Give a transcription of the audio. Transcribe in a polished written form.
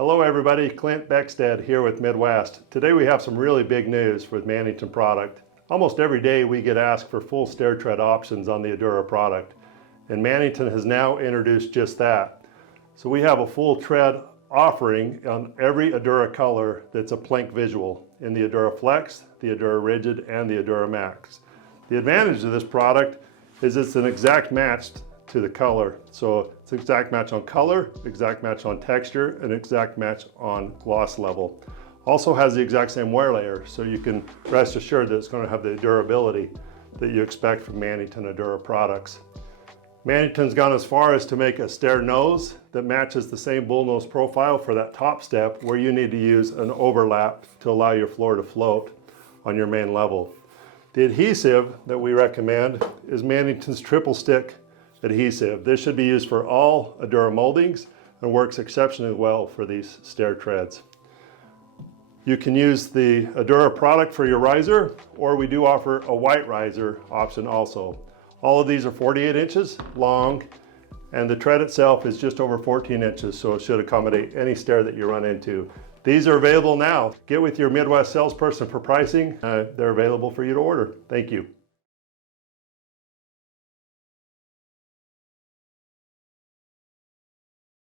Hello everybody, Clint Beckstead here with Midwest. Today we have some really big news with Mannington product. Almost every day we get asked for full stair tread options on the Adura product, and Mannington has now introduced just that. So we have a full tread offering on every Adura color that's a plank visual in the Adura Flex, the Adura Rigid, and the Adura Max. The advantage of this product is it's an exact match to the color. So it's an exact match on color, exact match on texture, and exact match on gloss level. Also has the exact same wear layer, so you can rest assured that it's going to have the durability that you expect from Mannington Adura products. Mannington's gone as far as to make a stair nose that matches the same bullnose profile for that top step where you need to use an overlap to allow your floor to float on your main level. The adhesive that we recommend is Mannington's triple stick adhesive. This should be used for all Adura moldings and works exceptionally well for these stair treads. You can use the Adura product for your riser, or we do offer a white riser option also. All of these are 48 inches long, and the tread itself is just over 14 inches, so it should accommodate any stair that you run into. These are available now. Get with your Midwest salesperson for pricing. They're available for you to order. Thank you.